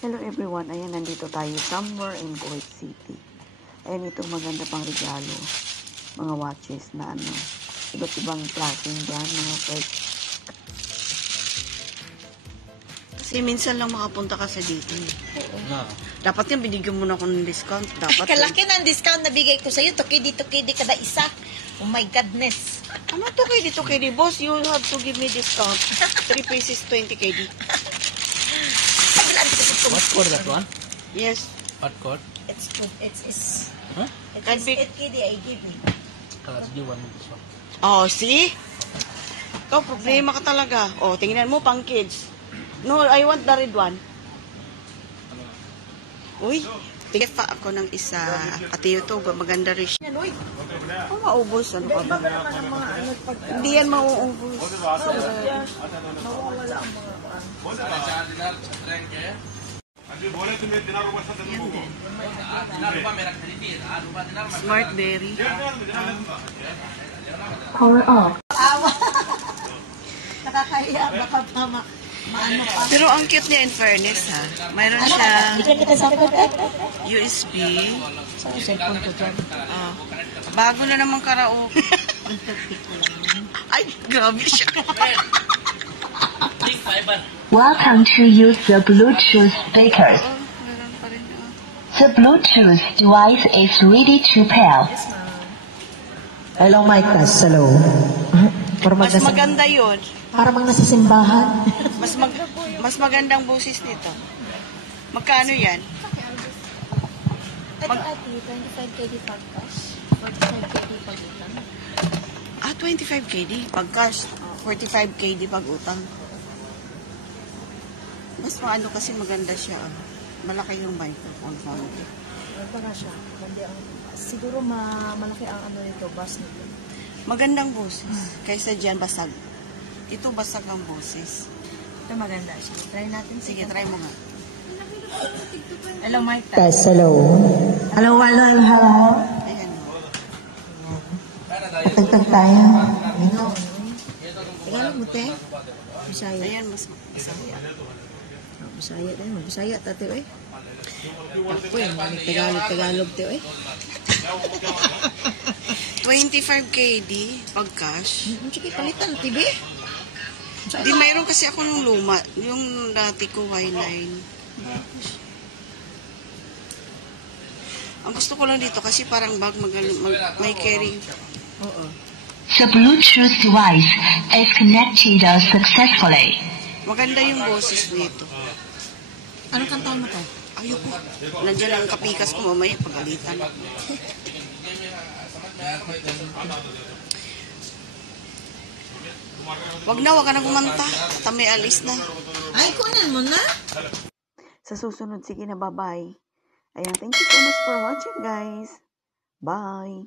Hello everyone, ayan nandito tayo somewhere in Kuwait City. Ayan itong maganda pang regalo, mga watches na iba't ibang klaseng brand, mga price. Kasi minsan lang makapunta ka sa dito. No. Dapat yung binigyan mo na ako ng discount. Dapat Kalaki ng discount na bigay ko sa'yo. Tukidi kada isa. Oh my godness. Ano to KD? Boss, you have to give me discount. 3 pieces, 20 KD. What code that one? Yes. What code? It's good. It's Huh? it's 8 KD I give you. Let's do one with this one. Oh, see? Ikaw, problema ka talaga. Oh, tingnan mo, pang kids. No, I want the red one. Uy, tingnan pa ako ng isa. At ito, maganda rin siya. Yan, uy. Oh, maubos. Ano ka ba? Naman ang mga ano pag Hindi yan mauubos. nawawala ang mga Yan din. Smart berry. power off. Nakakahiya. Baka maano pa. Pero ang cute niya in fairness ha. Mayroon siya Bigyan kita sa akin. USB. Sa cellphone ko dyan. Ah, bago na naman karaoke. Ay, grabe siya. Welcome to use the Bluetooth speakers. Oh, meron pa rin. The Bluetooth device is ready to pair. Hello, mic test. Hello. Mas maganda yun. Para bang nasa simbahan. Mas magandang busis nito. Magkano yan? Ito ate, 25 KD pag cash. 45 KD pag utang. 25 KD pag cash. 45 KD pag utang. Mas maano kasi maganda siya. Malaki yung microphone sound. Ito na siya. Hindi ang, siguro malaki ang ano nito, bass nito. Magandang boses. Kaysa dyan basag. Ito basag ang boses. Ito maganda siya. Try natin. Sige, try mo nga. Hello, mic test. Test. Hello. Hello, hello, hello. Ayan. Tagtag tayo. Tagalog mo, te? Bisaya. Ayan, mas masaya. Bisaya tayo. Bisaya tate, oy. Ako eh, Tagalog, te, oy. 25 KD pag cash. Sige, palitan, TV. Di mayroon kasi ako nung luma. Yung dati ko Y9. Ang gusto ko lang dito kasi parang bag may carry. Oo. The Bluetooth device is connected successfully. Maganda yung boses nito. Anong kantahan mo to? Ayoko. Nandiyan ang kapikas ko mamaya pagalitan. Wag ka na kumanta. Tamay alis na. Ay, kunan mo na. Sa susunod, sige na, bye-bye. Ayan, thank you so much for watching, guys. Bye.